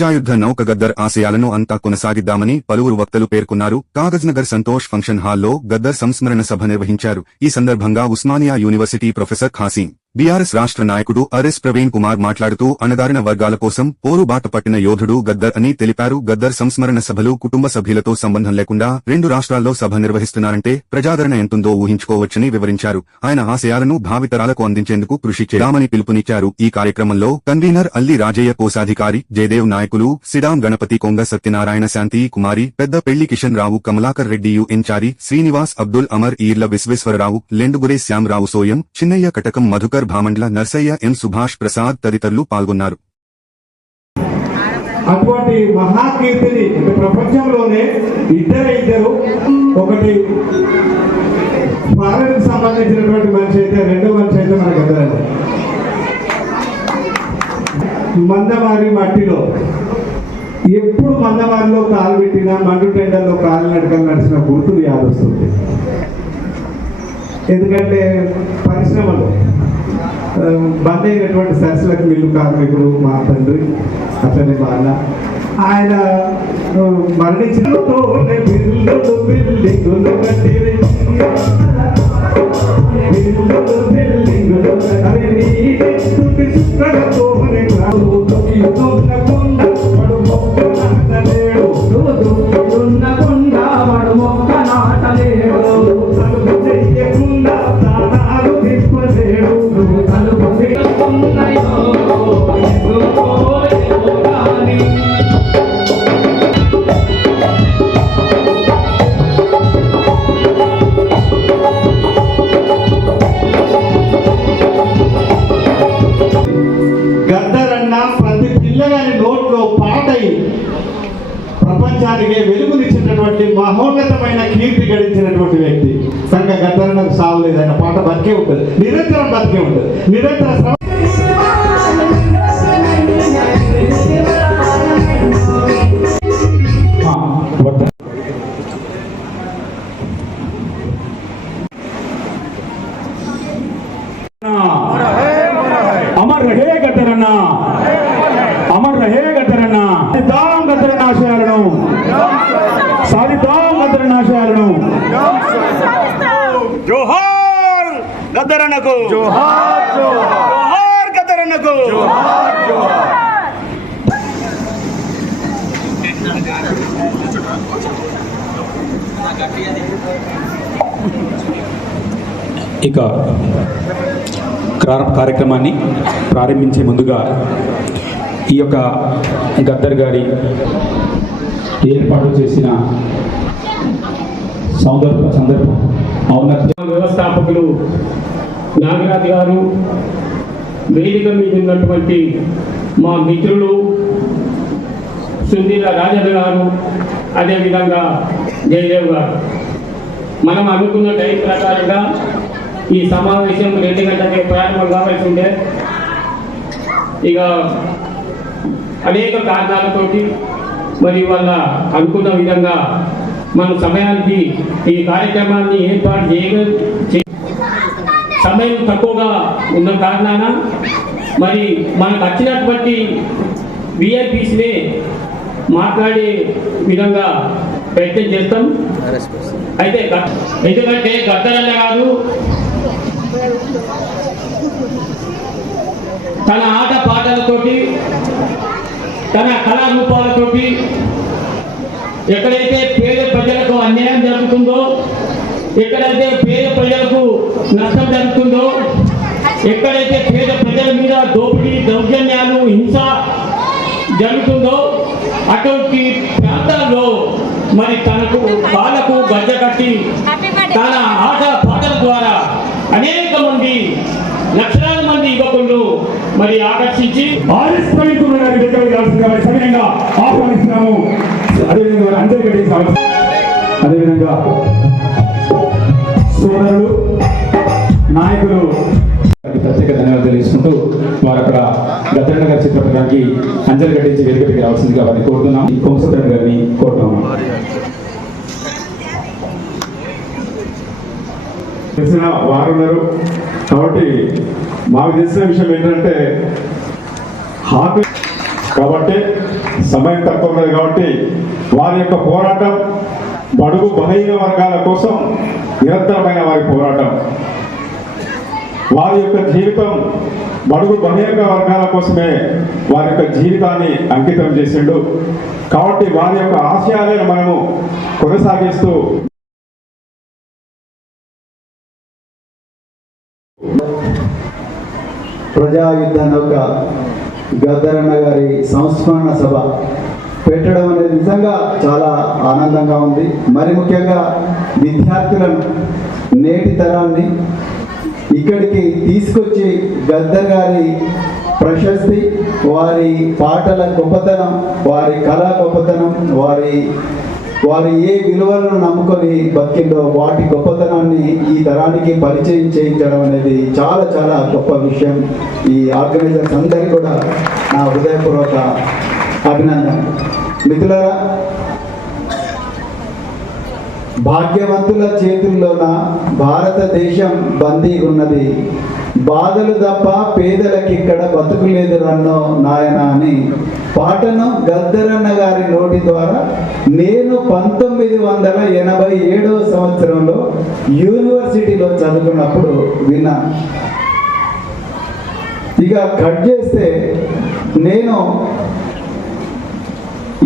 ప్రజాయుద్ధ నౌక గద్దర్ ఆశయాలను అంతా కొనసాగిద్దామని పలువురు వక్తలు పేర్కొన్నారు. కాగజ్నగర్ సంతోష్ ఫంక్షన్ హాల్లో గద్దర్ సంస్మరణ సభ నిర్వహించారు. ఈ సందర్భంగా Osmania university professor Khasim BRS రాష్ట్ర నాయకుడు ఆర్ఎస్ ప్రవీణ్ కుమార్ మాట్లాడుతూ అణదారిన వర్గాల కోసం పోరుబాట పట్టిన యోధుడు గద్దర్ అని తెలిపారు. గద్దర్ సంస్మరణ సభలు కుటుంబ సభ్యులతో సంబంధం లేకుండా రెండు రాష్ట్రాల్లో సభ నిర్వహిస్తున్నారంటే ప్రజాదరణ ఎంతుందో ఊహించుకోవచ్చని వివరించారు. ఆయన ఆశయాలను భావితరాలకు అందించేందుకు కృషి చేయామని పిలుపునిచ్చారు. ఈ కార్యక్రమంలో కన్వీనర్ అల్లి రాజయ్య కోశాధికారి జయదేవ్ నాయకులు సిడాం గణపతి కొంగ సత్యనారాయణ శాంతి కుమారి పెద్ద పెళ్ళి కిషన్ రావు కమలాకర్ రెడ్డి ఎన్చారి శ్రీనివాస్ అబ్దుల్ అమర్ ఈర్ల విశ్వేశ్వరరావు లెండుగురే శ్యాంరావు సోయం చిన్నయ్య కటకం మధుకర్ భామండ్ల నర్సయ్య ఎం సుభాష్ ప్రసాద్ తదితరులు పాల్గొన్నారు. అటువంటి మహాకీర్తిని ప్రపంచంలోనే ఇద్దరే ఇద్దరు ఒకటి ఫారెన్ సంబంధించినటువంటి మనిషి అయితే రెండో మనిషి అయితే మనకు ఎదురండి మందమారి మట్టిలో ఎప్పుడు మందమారిలో కాలు పెట్టినా మండు టెండర్లో కాలు నడకలు నడిచిన గుర్తులు యాదొస్తుంది. ఎందుకంటే పరిశ్రమలో బంద్ అయినటువంటి సరస్సులకు మిల్లు కార్మికుడు మా తండ్రి అతని బాల. ఆయన మరణించిన బిల్లులు బిల్డింగులు గద్దరన్నకు సావు లేదు ఆయన పాట బతికే ఉంటుంది నిరంతరం జోహార్ గద్దరన్నకు. జోహార్ జోహార్. గద్దరన్నకు. ఇక క్రా- కార్యక్రమాన్ని ప్రారంభించే ముందుగా ఈ యొక్క గద్దర్ గారి ఏర్పాటు చేసిన సందర్భ సందర్భం. వ్యవస్థాపకులు నాగరాజు గారు వేదిక మీద ఉన్నటువంటి మా మిత్రులు సుందీల రాజన్న గారు అదేవిధంగా జయదేవ్ గారు. మనం అనుకున్న టైం ప్రకారంగా ఈ సమావేశం రెండు గంటలకే ప్రారంభం కావాల్సి ఉండే ఇక అనేక కారణాలతోటి మరి వాళ్ళ అనుకున్న విధంగా మన సమయానికి ఈ కార్యక్రమాన్ని ఏర్పాటు చేయగ సమయం తక్కువగా ఉన్న కారణాన మరి మనకు వచ్చినటువంటి విఐపీస్నే మాట్లాడే విధంగా ప్రయత్నం చేస్తాం. అయితే ఎందుకంటే గద్దరన్న గారు తన ఆట పాటలతోటి తన కళారూపాలతోటి ఎక్కడైతే జరుగుతుందో ఎక్కడైతే పేద ప్రజలకు నష్టం జరుగుతుందో ఎక్కడైతే పేద ప్రజల మీద దోపిడీ దౌర్జన్యాలు హింస జరుగుతుందో అటువంటి ప్రాంతాల్లో మరి తనకు కాళ్ళకు గడ్డ కట్టి తన ఆట పాటల ద్వారా అనేక మంది లక్షలాది మంది యువకులు మరి ఆకర్షించి పారిశ్రామిక సమయంగా ఆహ్వానిస్తున్నాము. అదేవిధంగా అందరికీ అదేవిధంగా సోదరులు నాయకులు ప్రత్యేక ధన్యవాదాలు తెలియజేసుకుంటూ వారు అక్కడ గద్దరన్న గారి చిత్రపటానికి అంజలి కట్టించి వేదికకి రావాల్సిందిగా వారిని కోరుతున్నాం. కొంసత్ర గారిని కోరుతున్నాం. తెలిసిన వారు ఉన్నారు కాబట్టి మాకు తెలిసిన విషయం ఏంటంటే హాఫీ కాబట్టి సమయం తక్కువ ఉన్నది కాబట్టి వారి యొక్క పోరాటం బడుగు బలహీన వర్గాల కోసం నిరంతరమైన వారి పోరాటం. వారి యొక్క జీవితం బడుగు బహిరంగ వర్గాల కోసమే వారి యొక్క జీవితాన్ని అంకితం చేసిండు. కాబట్టి వారి యొక్క ఆశయాలను మనము కొనసాగిస్తూ ప్రజాయుద్ధ నౌక గద్దరన్న గారి సంస్మరణ సభ పెట్టడం అనేది నిజంగా చాలా ఆనందంగా ఉంది. మరి ముఖ్యంగా విద్యార్థులను నేటి తరాన్ని ఇక్కడికి తీసుకొచ్చి గద్దర్ గారి ప్రశస్తి వారి పాటల గొప్పతనం వారి కళా గొప్పతనం వారి వారు ఏ విలువలను నమ్ముకొని బతికిందో వాటి గొప్పతనాన్ని ఈ తరానికి పరిచయం చేయించడం అనేది చాలా చాలా గొప్ప విషయం. ఈ ఆర్గనైజర్స్ అందరికీ కూడా నా హృదయపూర్వక అభినందన మిత్రులారా భాగ్యవంతుల చేతుల్లోన భారతదేశం బందీ ఉన్నది. బాధలు తప్ప పేదలకి ఇక్కడ బతుకు లేదు రన్నో నాయన అని పాటను గద్దరన్న గారి నోటి ద్వారా నేను పంతొమ్మిది వందల ఎనభై ఏడవ సంవత్సరంలో యూనివర్సిటీలో చదువుకున్నప్పుడు విన్నా. ఇక కట్ చేస్తే నేను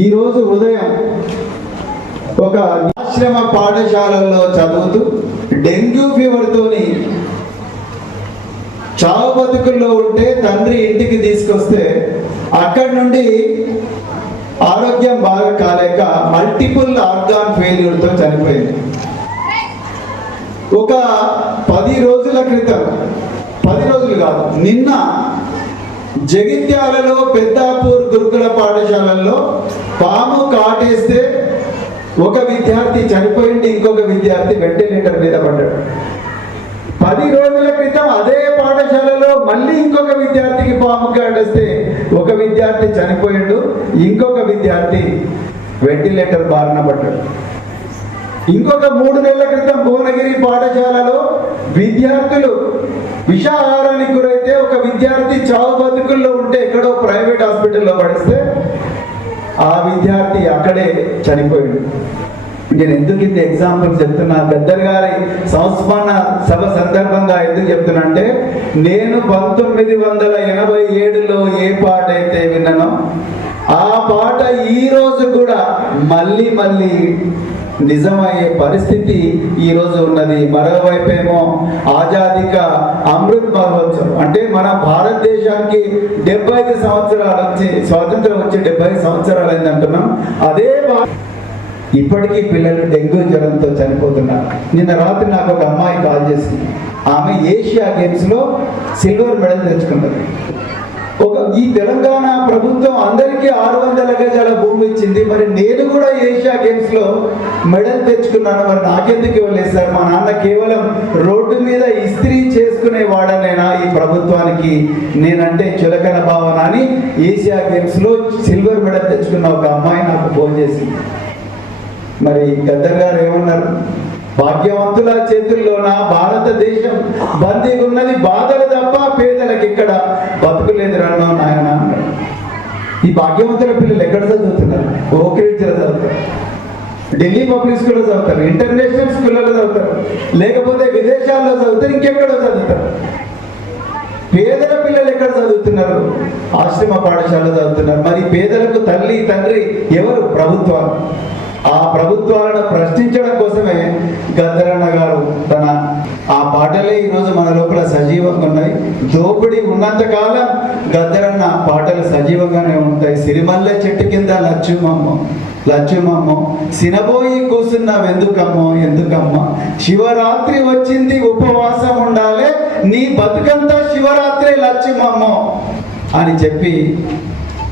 ఈరోజు ఉదయం ఒక ఆశ్రమ పాఠశాలల్లో చదువుతూ డెంగ్యూ ఫీవర్తోని చావు బతుకుల్లో ఉంటే తండ్రి ఇంటికి తీసుకొస్తే అక్కడి నుండి ఆరోగ్యం బాగా కాలేక మల్టిపుల్ ఆర్గాన్ ఫెయిల్యూర్తో చనిపోయింది. ఒక పది రోజుల క్రితం పది రోజులు కాదు నిన్న జగిత్యాలలో పెద్దాపూర్ గురుకుల పాఠశాలల్లో పాము కాటేస్తే ఒక విద్యార్థి చనిపోయింది ఇంకొక విద్యార్థి వెంటిలేటర్ మీద పడ్డాడు. పది రోజుల క్రితం అదే పాఠశాలలో మళ్ళీ ఇంకొక విద్యార్థికి పాము కాటేస్తే ఒక విద్యార్థి చనిపోయాడు ఇంకొక విద్యార్థి వెంటిలేటర్ బారిన పడ్డాడు. ఇంకొక మూడు నెలల క్రితం భువనగిరి పాఠశాలలో విద్యార్థులు విషాహారానికి గురైతే ఒక విద్యార్థి చావు బతుకుల్లో ఉంటే ఎక్కడో ప్రైవేట్ హాస్పిటల్లో పడిస్తే ఆ విద్యార్థి అక్కడే చనిపోయాడు. నేను ఎందుకు ఇంత ఎగ్జాంపుల్ చెప్తున్నా? గద్దర్ గారి సంస్మరణ సభ సందర్భంగా ఎందుకు చెప్తున్నా అంటే నేను పంతొమ్మిది వందల ఎనభై ఏడులో ఏ పాట అయితే విన్నానో ఆ పాట ఈ రోజు కూడా మళ్ళీ మళ్ళీ నిజమయ్యే పరిస్థితి ఈ రోజు ఉన్నది. మరోవైపేమో ఆజాదిక అమృత్ మహోత్సవం. అంటే మన భారతదేశానికి డెబ్బై ఐదు సంవత్సరాలు వచ్చి స్వాతంత్రం వచ్చి డెబ్బై సంవత్సరాలు అయింది అంటున్నాం. అదే ఇప్పటికీ పిల్లలు డెంగ్యూ జ్వరంతో చనిపోతున్నారు. నిన్న రాత్రి నాకు ఒక అమ్మాయి కాల్ చేసింది. ఆమె ఏషియా గేమ్స్లో సిల్వర్ మెడల్ తెచ్చుకున్నది ఒక ఈ తెలంగాణ ప్రభుత్వం అందరికీ ఆరు వందల గజాల భూమి ఇచ్చింది. మరి నేను కూడా ఏషియా గేమ్స్లో మెడల్ తెచ్చుకున్నాను. మరి నాకెందుకు ఇవ్వలేదు సార్? మా నాన్న కేవలం రోడ్డు మీద ఇస్త్రీ చేసుకునే వాడనేనా ఈ ప్రభుత్వానికి? నేనంటే చులకన భావన అని ఏషియా గేమ్స్లో సిల్వర్ మెడల్ తెచ్చుకున్న ఒక అమ్మాయి నాకు ఫోన్ చేసింది. మరి గద్దర్ గారు ఏమన్నారు? భాగ్యవంతుల చేతుల్లోన భారతదేశం బందీగా ఉన్నది బాధలు తప్ప పేదలకు ఇక్కడ బతుకులేదు రన్నో నాయన. ఈ భాగ్యవంతుల పిల్లలు ఎక్కడ చదువుతున్నారు? ఓకే చదువుతారు. ఢిల్లీ పబ్లిక్ స్కూల్లో చదువుతారు. ఇంటర్నేషనల్ స్కూల్లో చదువుతారు. లేకపోతే విదేశాల్లో చదువుతారు. ఇంకెక్కడో చదువుతారు. పేదల పిల్లలు ఎక్కడ చదువుతున్నారు? ఆశ్రమ పాఠశాల చదువుతున్నారు. మరి పేదలకు తల్లి తండ్రి ఎవరు? ప్రభుత్వాలు. ఆ ప్రభుత్వాలను ప్రశ్నించడం కోసమే గద్దరన్న గారు తన ఆ పాటలే ఈరోజు మన లోపల సజీవంగా ఉన్నాయి. దోపిడీ ఉన్నంత కాలం గద్దరన్న పాటలు సజీవంగానే ఉంటాయి. సిరిమల్ల చెట్టు కింద లచ్చుమమ్మ లచ్చుమమ్మ సినబోయి కూసున్నావు ఎందుకమ్మో ఎందుకమ్మా? శివరాత్రి వచ్చింది ఉపవాసం ఉండాలి నీ బతుకంతా శివరాత్రి లచ్చుమమ్మ అని చెప్పి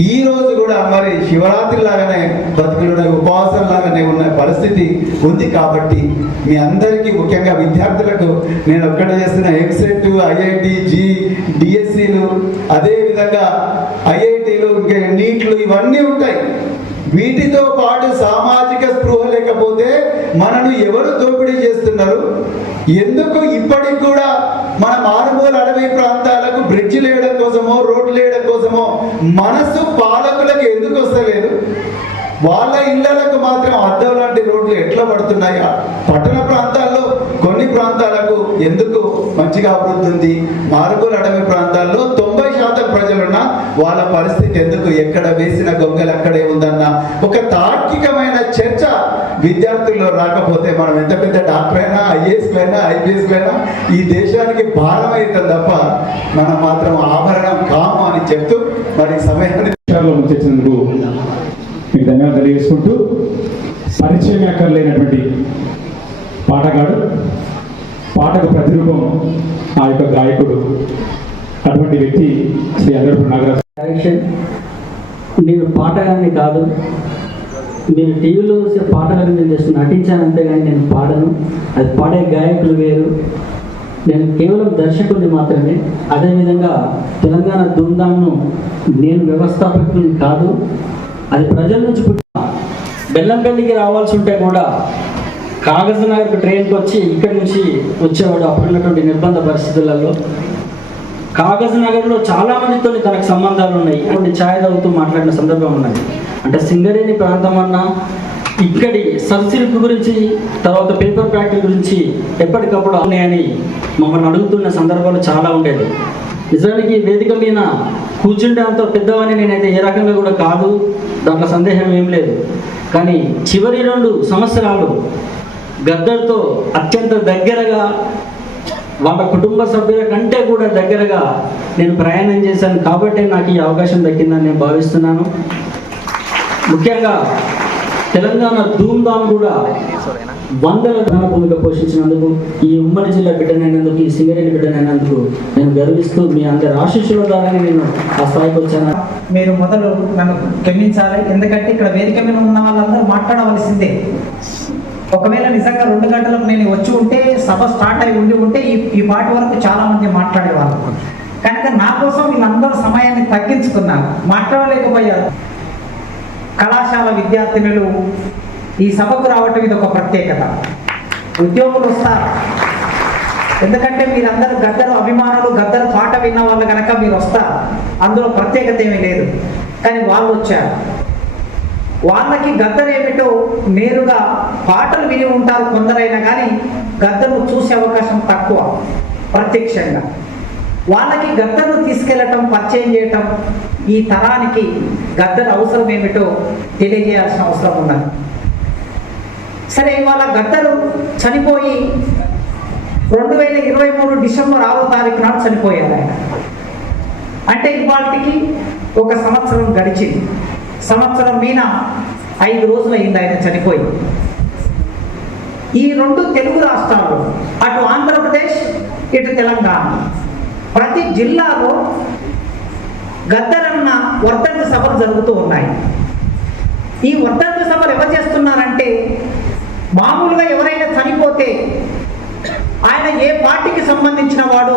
ఈ రోజు కూడా మరి శివరాత్రి లాగానే బతుకులు ఉపవాసం లాగానే ఉన్న పరిస్థితి ఉంది కాబట్టి మీ అందరికీ ముఖ్యంగా విద్యార్థులకు నేను ఒక్కడ చేస్తున్న ఎక్సెట్ ఐఐటి జీ డిఎస్సిలు అదేవిధంగా ఐఐటీలు ఇంకా నీట్లు ఇవన్నీ ఉంటాయి. వీటితో పాటు సామాజిక స్పృహ లేకపోతే మనను ఎవరు దోపిడీ చేస్తున్నారు? ఎందుకు ఇప్పటికి కూడా మన మారుమూల అడవి ప్రాంతాలు మనసు పాలకులకు ఎందుకు వస్తలేదు? వాళ్ళ ఇళ్ళకు మాత్రం అద్దం లాంటి రోడ్లు ఎట్లా పడుతున్నాయా? పట్టణ ప్రాంతాల్లో కొన్ని ప్రాంతాలకు ఎందుకు మంచిగా అభివృద్ధి ఉంది? మారుమూల అడవి ప్రాంతాల్లో తొంభై శాతం ప్రజలున్న వాళ్ళ పరిస్థితి ఎందుకు? ఎక్కడ వేసిన గొంగలు అక్కడే ఉందన్న ఒక తార్కికమైన చర్చ విద్యార్థుల్లో రాకపోతే మనం ఎంత పెద్ద డాక్టర్ అయినా ఐఏఎస్ అయినా ఐపీఎస్ అయినా ఈ దేశానికి భారం అవుతుంది తప్ప మనం మాత్రం ఆభరణం కాము అని చెప్తూ మరి సమయాన్ని విషయాల్లో ముంచెచ్చినందుకు మీకు ధన్యవాదాలు తెలియజేసుకుంటూ పరిచయం అక్కర్లేనటువంటి పాటగాడు పాటకు ప్రతిరూపం ఆ యొక్క గాయకుడు అటువంటి వ్యక్తి శ్రీ నాగరాజు డైరెక్షన్ నేను పాటగాన్ని కాదు. మీరు టీవీలో చూసే పాటలను నేను జస్ట్ నటించాను అంతేగాని నేను పాడను. అది పాడే గాయకులు వేరు. నేను కేవలం దర్శకుడిని మాత్రమే. అదేవిధంగా తెలంగాణ ధూమ్ధామ్ను నేను వ్యవస్థాపకుని కాదు. అది ప్రజల నుంచి పుట్టిన బెల్లంపల్లికి రావాల్సి ఉంటే కూడా కాగజ్ నగర్ ట్రైన్కి వచ్చి ఇక్కడి నుంచి వచ్చేవాడు అప్పుడున్నటువంటి నిర్బంధ పరిస్థితులలో. కాగజ్ నగర్లో చాలా తనకు సంబంధాలు ఉన్నాయి. అంటే ఛాయ్ తాగుతూ మాట్లాడిన సందర్భం ఉన్నది. అంటే సింగరేణి ప్రాంతం అన్న ఇక్కడి సబ్సిల్క్ గురించి తర్వాత పేపర్ ఫ్యాక్టరీ గురించి ఎప్పటికప్పుడు ఉన్నాయని మమ్మల్ని అడుగుతున్న సందర్భాలు చాలా ఉండేది నిజానికి వేదిక మీద కూర్చుంటే అంత పెద్దవని నేనైతే ఏ రకంగా కూడా కాదు దాంట్లో సందేహం ఏం లేదు. కానీ చివరి రెండు సంవత్సరాలు గద్దర్తో అత్యంత దగ్గరగా వాళ్ళ కుటుంబ సభ్యుల కంటే కూడా దగ్గరగా నేను ప్రయాణం చేశాను. కాబట్టి నాకు ఈ అవకాశం దక్కిందని నేను భావిస్తున్నాను. ముఖ్యంగా తెలంగాణ ధూమ్ధామ్ కూడా వందల ప్రధాన పోషించినందుకు ఈ ఉమ్మడి జిల్లా బిడ్డనైనందుకు ఈ సింగరేణి బిడ్డనైనందుకు నేను గర్విస్తూ మీ అందరి ఆశీస్సుల ద్వారానే నేను ఆ స్థాయికి వచ్చాను. మీరు మొదలు నన్ను క్షమించాలి. ఎందుకంటే ఇక్కడ వేదిక మీద ఉన్న వాళ్ళందరూ మాట్లాడవలసిందే. ఒకవేళ నిజంగా రెండు గంటలకు నేను వచ్చి ఉంటే సభ స్టార్ట్ అయి ఉండి ఉంటే ఈ ఈ పాటి వరకు చాలా మంది మాట్లాడేవాళ్ళు. కనుక నా కోసం వీళ్ళందరూ సమయాన్ని తగ్గించుకున్నారు. మాట్లాడలేకపోయారు. కళాశాల విద్యార్థినులు ఈ సభకు రావటం ఇది ఒక ప్రత్యేకత. ఉద్యోగులు వస్తారు. ఎందుకంటే మీరందరూ గద్దరు అభిమానులు గద్దరు పాట విన్న వాళ్ళు కనుక మీరు వస్తారు. అందులో ప్రత్యేకత ఏమీ లేదు. కానీ వాళ్ళు వచ్చారు. వాళ్ళకి గద్దరు ఏమిటో నేరుగా పాటలు విని ఉంటారు కొందరైనా కానీ గద్దరు చూసే అవకాశం తక్కువ ప్రత్యక్షంగా. వాళ్ళకి గద్దర్ను తీసుకెళ్ళటం పరిచయం చేయటం ఈ తరానికి గద్దల అవసరం ఏమిటో తెలియజేయాల్సిన అవసరం ఉన్నది. సరే ఇవాళ గద్దరు చనిపోయి రెండు వేల ఇరవై మూడు డిసెంబర్ ఆరో తారీఖు నాడు చనిపోయారు ఆయన. అంటే ఇవాళకి ఒక సంవత్సరం గడిచింది. సంవత్సరం మీన ఐదు రోజులు అయింది ఆయన చనిపోయి. ఈ రెండు తెలుగు రాష్ట్రాలు అటు ఆంధ్రప్రదేశ్ ఇటు తెలంగాణ. ప్రతి జిల్లాలో గద్దరన్న వర్తంత సభలు జరుగుతూ ఉన్నాయి. ఈ వర్తంత సభలు ఎవరు చేస్తున్నారంటే మామూలుగా ఎవరైనా చనిపోతే ఆయన ఏ పార్టీకి సంబంధించిన వాడు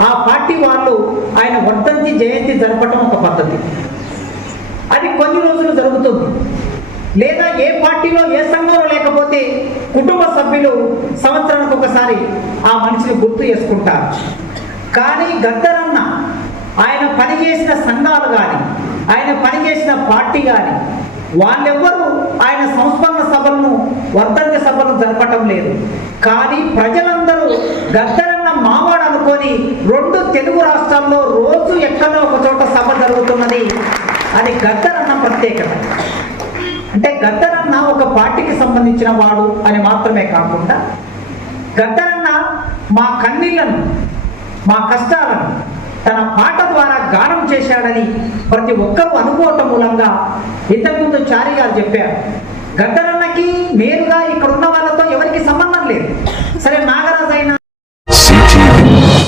ఆ పార్టీ వాళ్ళు ఆయన వర్ధంతి జయంతి జరపటం ఒక పద్ధతి. అది కొన్ని రోజులు జరుగుతుంది. లేదా ఏ పార్టీలో ఏ సంఘంలో లేకపోతే కుటుంబ సభ్యులు సంవత్సరానికి ఒకసారి ఆ మనిషిని గుర్తు చేసుకుంటారు. కానీ గద్దర ఆయన పనిచేసిన సంఘాలు కానీ ఆయన పనిచేసిన పార్టీ కానీ వాళ్ళెవ్వరూ ఆయన సంస్మరణ సభలను వర్ధంగ సభలను జరపటం లేదు. కానీ ప్రజలందరూ గద్దరన్న మావాడు అనుకొని రెండు తెలుగు రాష్ట్రాల్లో రోజు ఎక్కడో ఒక చోట సభ జరుగుతున్నది. అది గద్దరన్న ప్రత్యేకత. అంటే గద్దరన్న ఒక పార్టీకి సంబంధించిన వాడు అని మాత్రమే కాకుండా గద్దరన్న మా కన్నీళ్ళను మా కష్టాలను తన పాట ద్వారా గానం చేశాడని ప్రతి ఒక్కరూ అనుకోవటం మూలంగా ఇంతకుముందు చారి గారు చెప్పారు గద్దరన్నకి నేరుగా ఇక్కడ ఉన్న వాళ్ళతో ఎవరికి సంబంధం లేదు. సరే నా